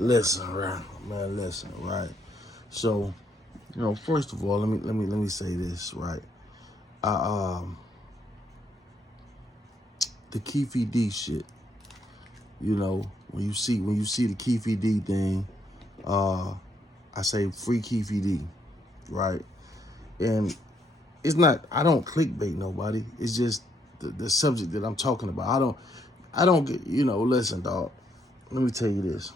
Listen, right, man. Listen, right. So, first of all, let me say this, right. I the Keefy D shit. When you see the Keefy D thing, uh, I say free Keefy D, right? And it's not. I don't clickbait nobody. It's just the subject that I'm talking about. I don't get. Listen, dog. Let me tell you this.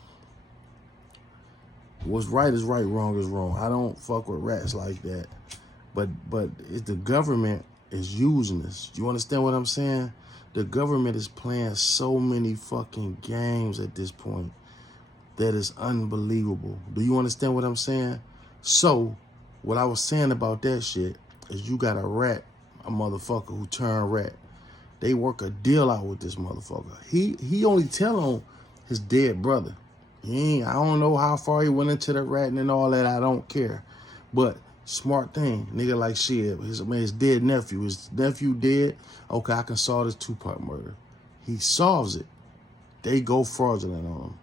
What's right is right, wrong is wrong. I don't fuck with rats like that. But if the government is using this, you understand what I'm saying? The government is playing so many fucking games at this point that is unbelievable. Do you understand what I'm saying? So, what I was saying about that shit is you got a motherfucker who turned rat. They work a deal out with this motherfucker. He only tell on his dead brother. I don't know how far he went into the ratting and all that. I don't care. But smart thing, nigga, like shit. His dead nephew. His nephew dead. Okay, I can solve this Tupac murder. He solves it. They go fraudulent on him.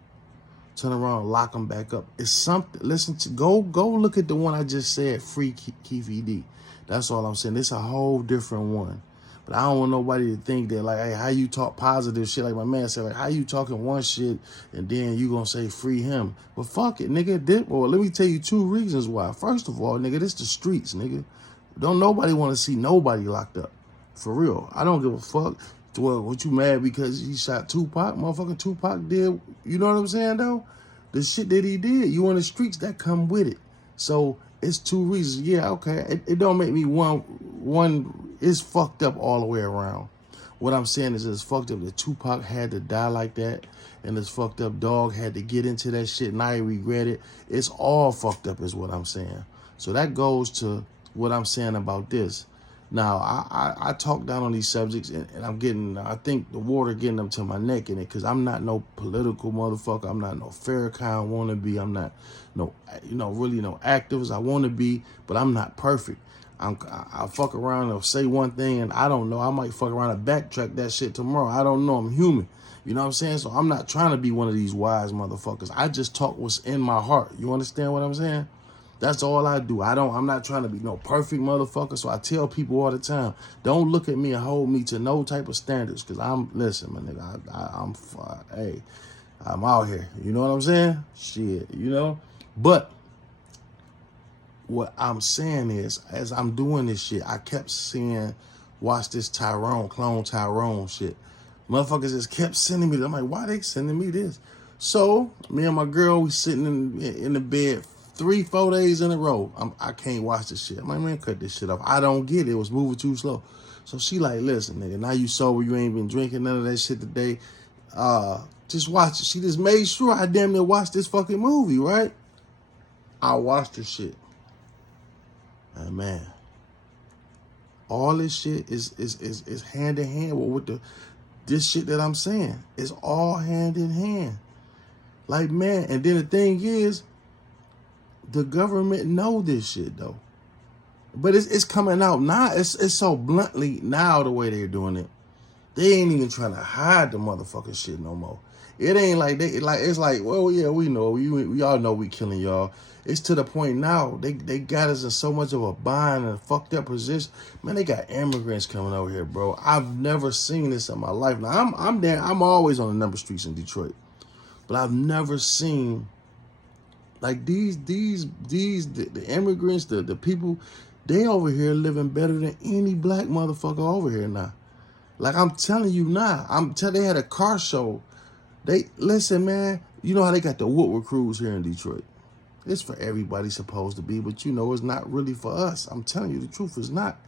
Turn around, lock him back up. It's something. Listen to go look at the one I just said. Free Keefy D. That's all I'm saying. It's a whole different one. But I don't want nobody to think that, like, hey, how you talk positive shit? Like my man said, like, how you talking one shit and then you gonna say free him? But fuck it, nigga. Well, let me tell you two reasons why. First of all, nigga, this the streets, nigga. Don't nobody want to see nobody locked up. For real. I don't give a fuck. Well, what you mad because he shot Tupac? Motherfucking Tupac did, you know what I'm saying, though? The shit that he did, you on the streets, that come with it. So it's two reasons. Yeah, okay. It don't make me one. It's fucked up all the way around. What I'm saying is it's fucked up that Tupac had to die like that, and this fucked up dog had to get into that shit, and I regret it. It's all fucked up is what I'm saying. So that goes to what I'm saying about this. Now, I talk down on these subjects, and I think the water getting up to my neck in it, because I'm not no political motherfucker. I'm not no Farrakhan wannabe. I'm not really no activist. I want to be, but I'm not perfect. I fuck around and say one thing, and I don't know. I might fuck around and backtrack that shit tomorrow. I don't know. I'm human. You know what I'm saying? So I'm not trying to be one of these wise motherfuckers. I just talk what's in my heart. You understand what I'm saying? That's all I do. I'm not trying to be no perfect motherfucker. So I tell people all the time, don't look at me and hold me to no type of standards. Cause listen, my nigga, I'm out here. You know what I'm saying? Shit, But what I'm saying is, as I'm doing this shit, I kept seeing, watch this clone Tyrone shit. Motherfuckers just kept sending me. I'm like, why they sending me this? So me and my girl, we sitting in the bed 3-4 days in a row. I can't watch this shit. I'm like, man, cut this shit off. I don't get it. It was moving too slow. So she like, listen, nigga, now you sober, you ain't been drinking none of that shit today. Just watch it. She just made sure I damn near watched this fucking movie, right? I watched this shit. And man, all this shit is hand in hand with this shit that I'm saying. It's all hand in hand. Like, man, and then the thing is, the government know this shit though, but it's coming out now. It's so bluntly now the way they're doing it. They ain't even trying to hide the motherfucking shit no more. It ain't like it's like, well, yeah, we know we all know we killing y'all. It's to the point now they got us in so much of a bind and a fucked up position. Man, they got immigrants coming over here, bro. I've never seen this in my life. Now I'm always on the number streets in Detroit, but I've never seen. Like the immigrants, the people, they over here living better than any black motherfucker over here now. Like I'm telling you now, they had a car show. Listen, man, you know how they got the Woodward Cruise here in Detroit. It's for everybody supposed to be, but it's not really for us. I'm telling you the truth, it's not.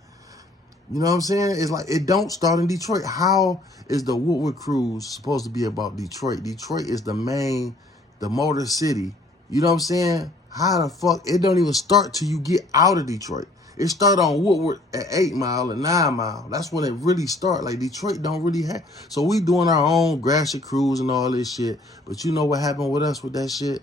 You know what I'm saying? It's like, it don't start in Detroit. How is the Woodward Cruise supposed to be about Detroit? Detroit is the motor city. You know what I'm saying? How the fuck? It don't even start till you get out of Detroit. It start on Woodward at 8 Mile and 9 Mile. That's when it really start. Like, Detroit don't really have. So we doing our own Gratiot cruise and all this shit. But you know what happened with us with that shit?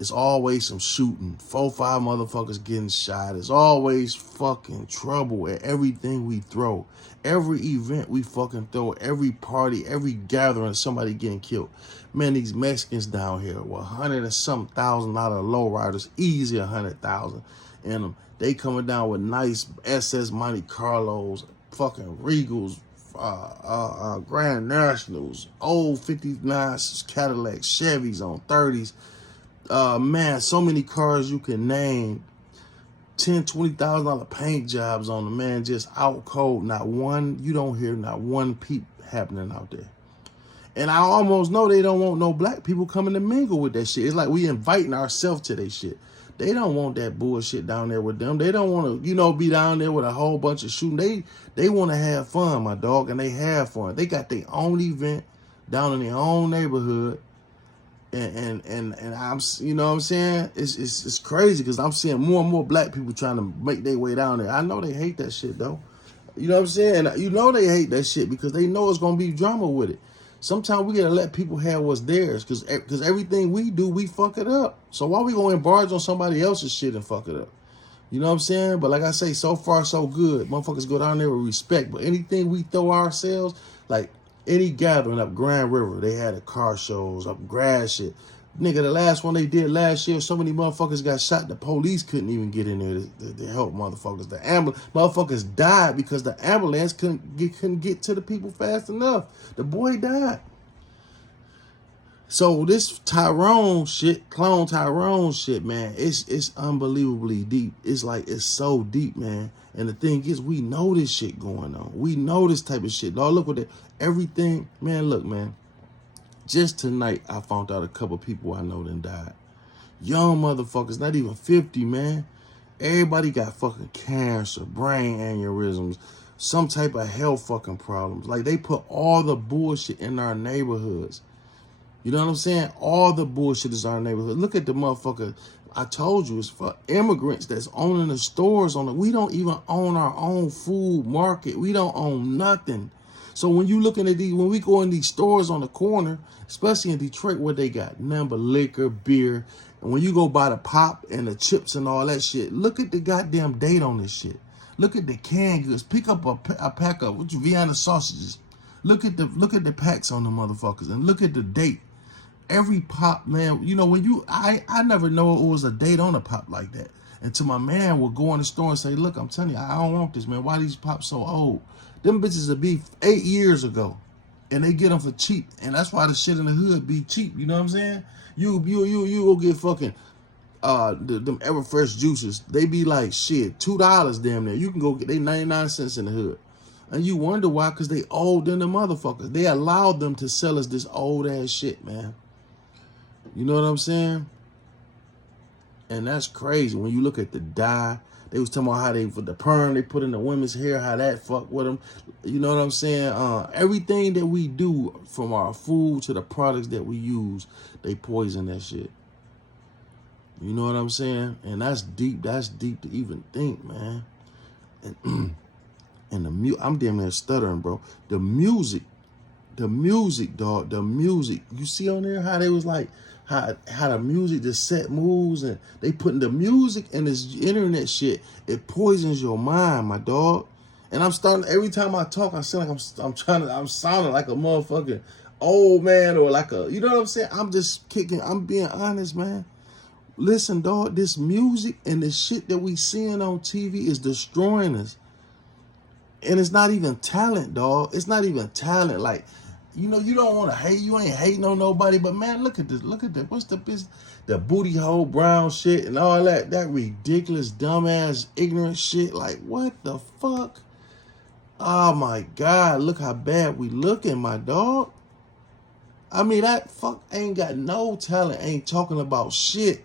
It's always some shooting. 4, 5 motherfuckers getting shot. It's always fucking trouble at everything we throw. Every event we fucking throw, every party, every gathering, somebody getting killed. Man, these Mexicans down here with 100 and some $1,000 lowriders, easy 100,000 in them. They coming down with nice SS Monte Carlos, fucking Regals, Grand Nationals, old 59 Cadillac Chevys on 30s. Man, so many cars you can name. $10,000-$20,000 paint jobs on them, man, just out cold. Not one, you don't hear not one peep happening out there. And I almost know they don't want no black people coming to mingle with that shit. It's like we inviting ourselves to that shit. They don't want that bullshit down there with them. They don't want to, be down there with a whole bunch of shooting. They want to have fun, my dog, and they have fun. They got their own event down in their own neighborhood. And I'm, you know what I'm saying? It's crazy because I'm seeing more and more black people trying to make their way down there. I know they hate that shit though. You know what I'm saying? You know they hate that shit because they know it's gonna be drama with it. Sometimes we gotta let people have what's theirs because everything we do, we fuck it up. So why we gonna embarge on somebody else's shit and fuck it up? You know what I'm saying? But like I say, so far so good. Motherfuckers go down there with respect. But anything we throw ourselves, like any gathering up Grand River, they had a car shows, up grass shit. Nigga, the last one they did last year, so many motherfuckers got shot, the police couldn't even get in there to help motherfuckers. The ambulance, motherfuckers died because the ambulance couldn't get to the people fast enough. The boy died. So this Tyrone shit, clone Tyrone shit, man, it's unbelievably deep. It's like, it's so deep, man. And the thing is, we know this shit going on. We know this type of shit. Dog, look what everything, man, look, man. Just tonight, I found out a couple people I know done died. Young motherfuckers, not even 50, man. Everybody got fucking cancer, brain aneurysms, some type of health fucking problems. Like, they put all the bullshit in our neighborhoods. You know what I'm saying? All the bullshit is our neighborhood. Look at the motherfucker. I told you, it's for immigrants that's owning the stores on it. We don't even own our own food market. We don't own nothing. So when you looking at these, when we go in these stores on the corner, especially in Detroit where they got nothing but liquor, beer, and when you go buy the pop and the chips and all that shit, look at the goddamn date on this shit. Look at the canned goods. Pick up a pack of Vienna sausages. Look at the packs on the motherfuckers and look at the date. Every pop, man, when I never know it was a date on a pop like that. Until my man will go in the store and say, look, I'm telling you, I don't want this, man. Why these pops so old? Them bitches will be 8 years ago. And they get them for cheap. And that's why the shit in the hood be cheap. You know what I'm saying? You go get fucking them Everfresh juices. They be like, shit, $2 damn near. You can go get, they 99 cents in the hood. And you wonder why, because they old than the motherfuckers. They allowed them to sell us this old ass shit, man. You know what I'm saying? And that's crazy. When you look at the dye, they was talking about how for the perm they put in the women's hair, how that fuck with them. You know what I'm saying? Everything that we do, from our food to the products that we use, they poison that shit. You know what I'm saying? And that's deep. That's deep to even think, man. And I'm damn near stuttering, bro. The music, dog. The music. You see on there how they was like, how the music just set moves, and they putting the music and this internet shit, it poisons your mind, my dog. And I'm starting, every time I talk, I sound like I'm sounding like a motherfucking old man, or like you know what I'm saying? I'm being honest, man. Listen, dog, this music and the shit that we seeing on TV is destroying us. And it's not even talent, dog. It's not even talent. Like, you don't want to hate. You ain't hating on nobody. But, man, look at this. Look at that. What's the business? The booty hole brown shit and all that. That ridiculous, dumbass, ignorant shit. Like, what the fuck? Oh, my God. Look how bad we looking, my dog. I mean, that fuck ain't got no talent. Ain't talking about shit.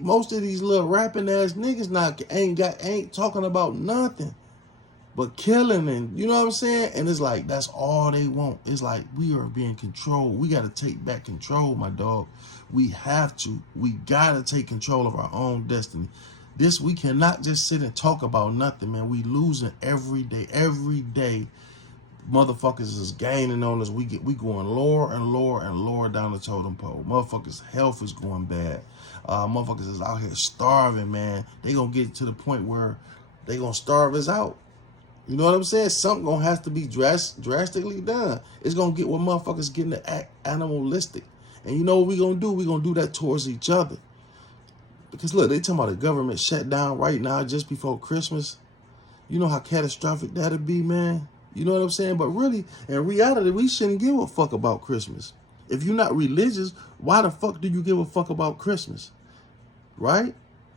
Most of these little rapping ass niggas ain't talking about nothing but killing, and you know what I'm saying? And it's like, that's all they want. It's like, we are being controlled. We got to take back control, my dog. We have to. We got to take control of our own destiny. We cannot just sit and talk about nothing, man. We losing every day. Every day, Motherfuckers is gaining on us. We going lower and lower and lower down the totem pole. Motherfuckers' health is going bad. Motherfuckers is out here starving, man. They gonna get to the point where they gonna starve us out. You know what I'm saying? Something gonna have to be drastically done. It's gonna get where motherfuckers getting to act animalistic. And you know what we gonna do? We gonna do that towards each other. Because look, they talking about a government shutdown right now just before Christmas. You know how catastrophic that'd be, man? You know what I'm saying? But really, in reality, we shouldn't give a fuck about Christmas. If you're not religious, why the fuck do you give a fuck about Christmas? Right?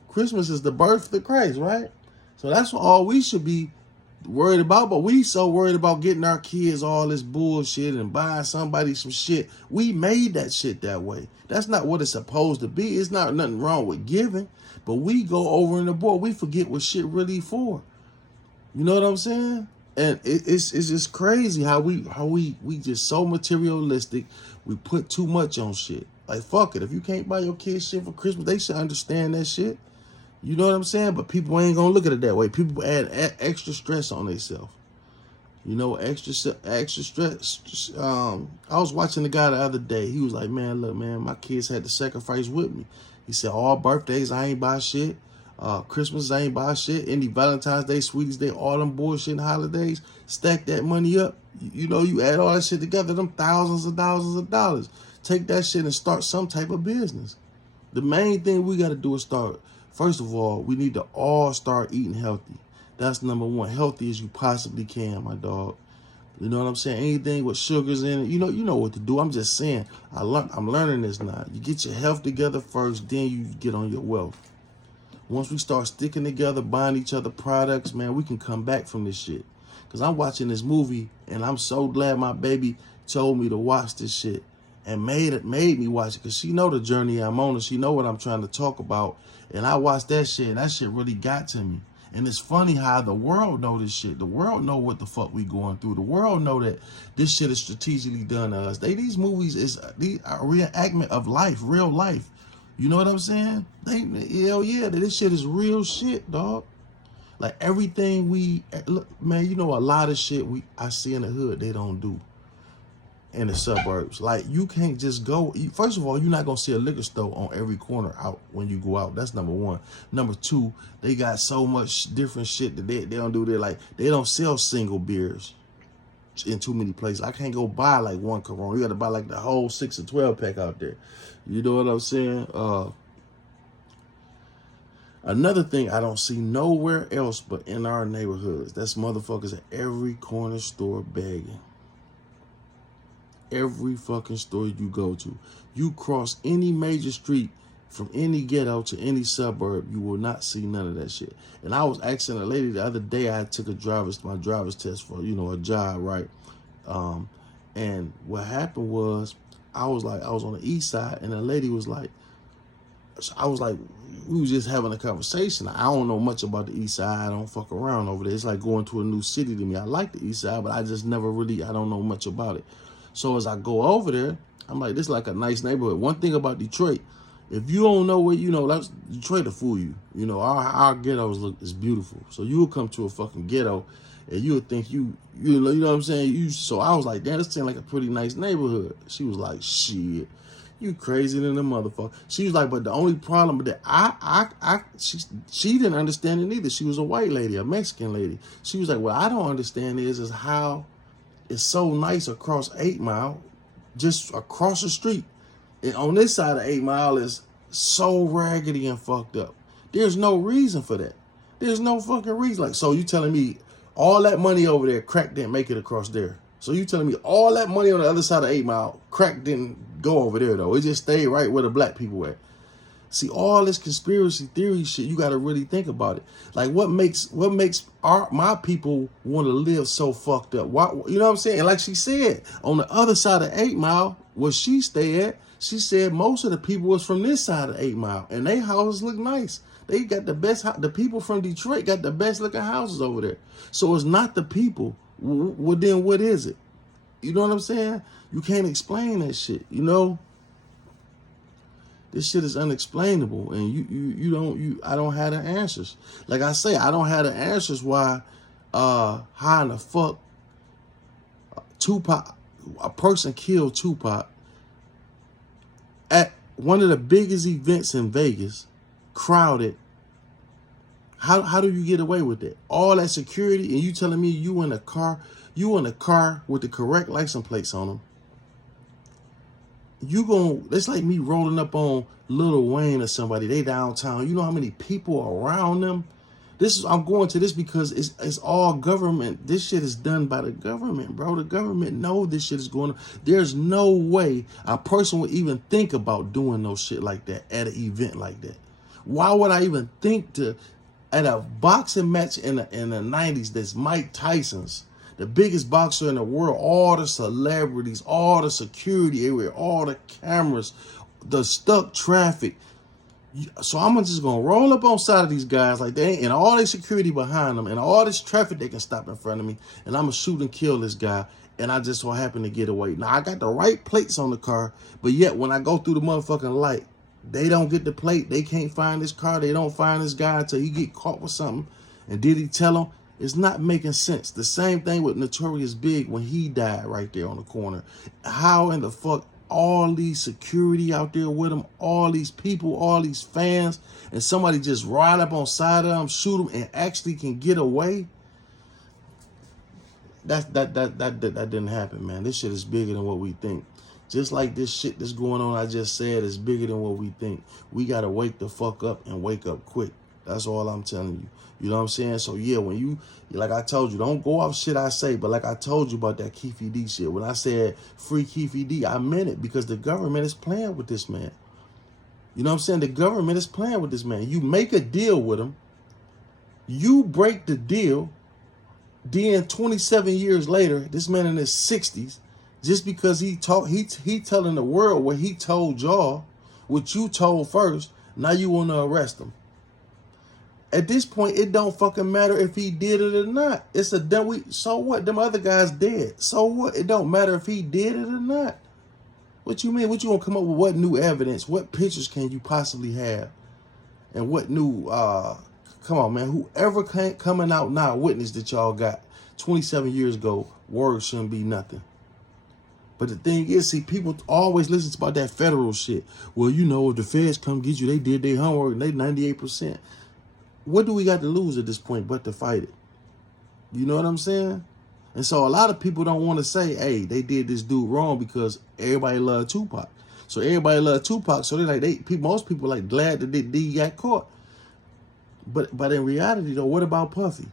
Christmas is the birth of Christ, right? So that's all we should be worried about. But we so worried about getting our kids all this bullshit and buying somebody some shit. We made that shit that way. That's not what it's supposed to be. It's not nothing wrong with giving. But we go over in the board. We forget what shit really for. You know what I'm saying? And it's just crazy how we just so materialistic. We put too much on shit. Like, fuck it. If you can't buy your kids shit for Christmas, they should understand that shit. You know what I'm saying? But people ain't gonna look at it that way. People add extra stress on themselves. You know, extra stress. I was watching the guy the other day. He was like, man, look, man, my kids had to sacrifice with me. He said, all birthdays, I ain't buy shit. Christmas, I ain't buy shit. Any Valentine's Day, Sweeties Day, all them bullshit and holidays, stack that money up. You know, you add all that shit together, them thousands of dollars. Take that shit and start some type of business. The main thing we got to do is start. First of all, we need to all start eating healthy. That's number one. Healthy as you possibly can, my dog. You know what I'm saying? Anything with sugars in it, you know what to do. I'm just saying, I'm learning this now. You get your health together first, then you get on your wealth. Once we start sticking together, buying each other products, man, we can come back from this shit. Because I'm watching this movie, and I'm so glad my baby told me to watch this shit and made me watch it, because she know the journey I'm on, and she know what I'm trying to talk about. And I watched that shit, and that shit really got to me. And it's funny how the world know this shit. The world know what the fuck we going through. The world know that this shit is strategically done to us. These movies is a reenactment of life, real life. You know what I'm saying? Hell yeah, this shit is real shit, dog. Like everything look, man, you know a lot of shit I see in the hood they don't do in the suburbs. Like you can't just go. First of all, you're not gonna see a liquor store on every corner out when you go out. That's number one. Number two, they got so much different shit that they don't do there. Like they don't sell single beers in too many places. I can't go buy like one Corona. You got to buy like the whole 6 and 12 pack out there. You know what I'm saying? Another thing I don't see nowhere else but in our neighborhoods. That's motherfuckers at every corner store begging. Every fucking store you go to. You cross any major street from any ghetto to any suburb, you will not see none of that shit. And I was asking a lady the other day, I took my driver's test for, a job, right? And what happened was, I was on the east side, and the lady was like, we was just having a conversation. I don't know much about the east side. I don't fuck around over there. It's like going to a new city to me. I like the east side, but I just never really, I don't know much about it. So as I go over there, I'm like, this is like a nice neighborhood. One thing about Detroit, if you don't know where, that's Detroit to fool you. Our ghettos is beautiful. So you will come to a fucking ghetto and you would think you know what I'm saying? So I was like, damn, this seems like a pretty nice neighborhood. She was like, shit, you crazy than a motherfucker. She was like, but the only problem with that, she didn't understand it either. She was a white lady, a Mexican lady. She was like, what I don't understand is how it's so nice across 8 Mile, just across the street. And on this side of 8 Mile is so raggedy and fucked up. There's no reason for that. There's no fucking reason. Like, so you telling me all that money over there, crack didn't make it across there. So you telling me all that money on the other side of 8 Mile, crack didn't go over there though. It just stayed right where the black people at. See, all this conspiracy theory shit, you got to really think about it. Like, what makes my people want to live so fucked up? Why, you know what I'm saying? And like she said, on the other side of 8 Mile, where she stayed at, she said most of the people was from this side of 8 Mile, and their houses look nice. They got the best. The people from Detroit got the best looking houses over there. So it's not the people. Well, then what is it? You know what I'm saying? You can't explain that shit. This shit is unexplainable, and I don't have the answers. Like I say, I don't have the answers why how in the fuck Tupac, a person killed Tupac at one of the biggest events in Vegas, crowded. How do you get away with that? All that security, and you telling me you in a car with the correct license plates on them. It's like me rolling up on Lil Wayne or somebody. They downtown. You know how many people around them? I'm going to this because it's all government. This shit is done by the government, bro. The government know this shit is going on. There's no way a person would even think about doing no shit like that at an event like that. Why would I even think to, at a boxing match in the 90s that's Mike Tyson's, the biggest boxer in the world, all the celebrities, all the security area, all the cameras, the stuck traffic. So I'm just gonna roll up on side of these guys like they ain't, and all their security behind them, and all this traffic they can stop in front of me, and I'm gonna shoot and kill this guy, and I just so happen to get away. Now I got the right plates on the car, but yet when I go through the motherfucking light, they don't get the plate. They can't find this car. They don't find this guy until he get caught with something. And did he tell them? It's not making sense. The same thing with Notorious Big when he died right there on the corner. How in the fuck all these security out there with him, all these people, all these fans, and somebody just ride up on side of them, shoot them, and actually can get away? That didn't happen, man. This shit is bigger than what we think. Just like this shit that's going on, I just said, is bigger than what we think. We got to wake the fuck up and wake up quick. That's all I'm telling you. You know what I'm saying? So, yeah, when you, like I told you, don't go off shit I say, but like I told you about that Keefe D shit, when I said free Keefe D, I meant it because the government is playing with this man. You know what I'm saying? The government is playing with this man. You make a deal with him. You break the deal. Then 27 years later, this man in his 60s, just because he telling the world what he told y'all, what you told first, now you want to arrest him. At this point, it don't fucking matter if he did it or not. It's a done. So what? Them other guys dead. So what? It don't matter if he did it or not. What you mean? What you gonna come up with? What new evidence? What pictures can you possibly have? And what new? Come on, man. Whoever coming out now, witness that y'all got 27 years ago, words shouldn't be nothing. But the thing is, see, people always listen about that federal shit. Well, you know, if the feds come get you, they did their homework and they 98%. What do we got to lose at this point but to fight it? You know what I'm saying? And so a lot of people don't want to say, hey, they did this dude wrong because everybody loved Tupac. So everybody loved Tupac. So most people like glad that D got caught. But in reality, though, what about Puffy?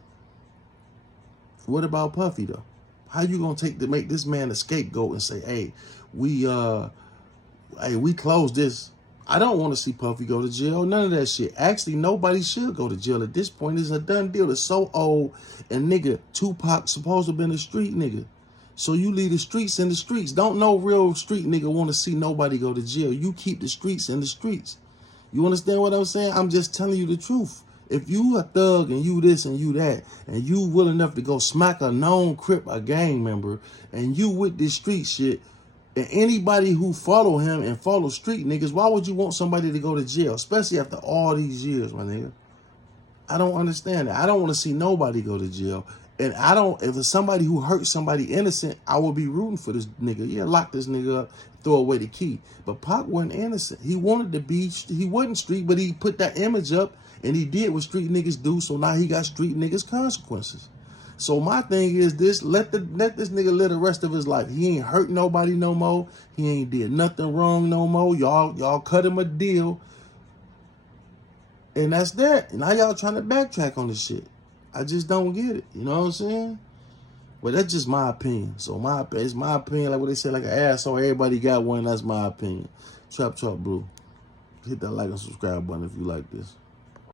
What about Puffy, though? How you gonna make this man a scapegoat and say, hey, we closed this? I don't want to see Puffy go to jail. None of that shit. Actually, nobody should go to jail at this point. It's a done deal. It's so old. And nigga, Tupac supposed to have been a street nigga. So you leave the streets in the streets. Don't no real street nigga want to see nobody go to jail. You keep the streets in the streets. You understand what I'm saying? I'm just telling you the truth. If you a thug and you this and you that, and you willing enough to go smack a known Crip, a gang member, and you with this street shit, and anybody who follow him and follow street niggas, why would you want somebody to go to jail? Especially after all these years, my nigga. I don't understand that. I don't want to see nobody go to jail. And if it's somebody who hurt somebody innocent, I would be rooting for this nigga. Yeah, lock this nigga up, throw away the key. But Pac wasn't innocent. He wanted to be, he wasn't street, but he put that image up and he did what street niggas do. So now he got street niggas consequences. So my thing is this: let this nigga live the rest of his life. He ain't hurt nobody no more. He ain't did nothing wrong no more. Y'all cut him a deal, and that's that. Now y'all trying to backtrack on this shit. I just don't get it. You know what I'm saying? But that's just my opinion. So it's my opinion. Like what they say, like an asshole. Everybody got one. That's my opinion. Trap Blue. Hit that like and subscribe button if you like this.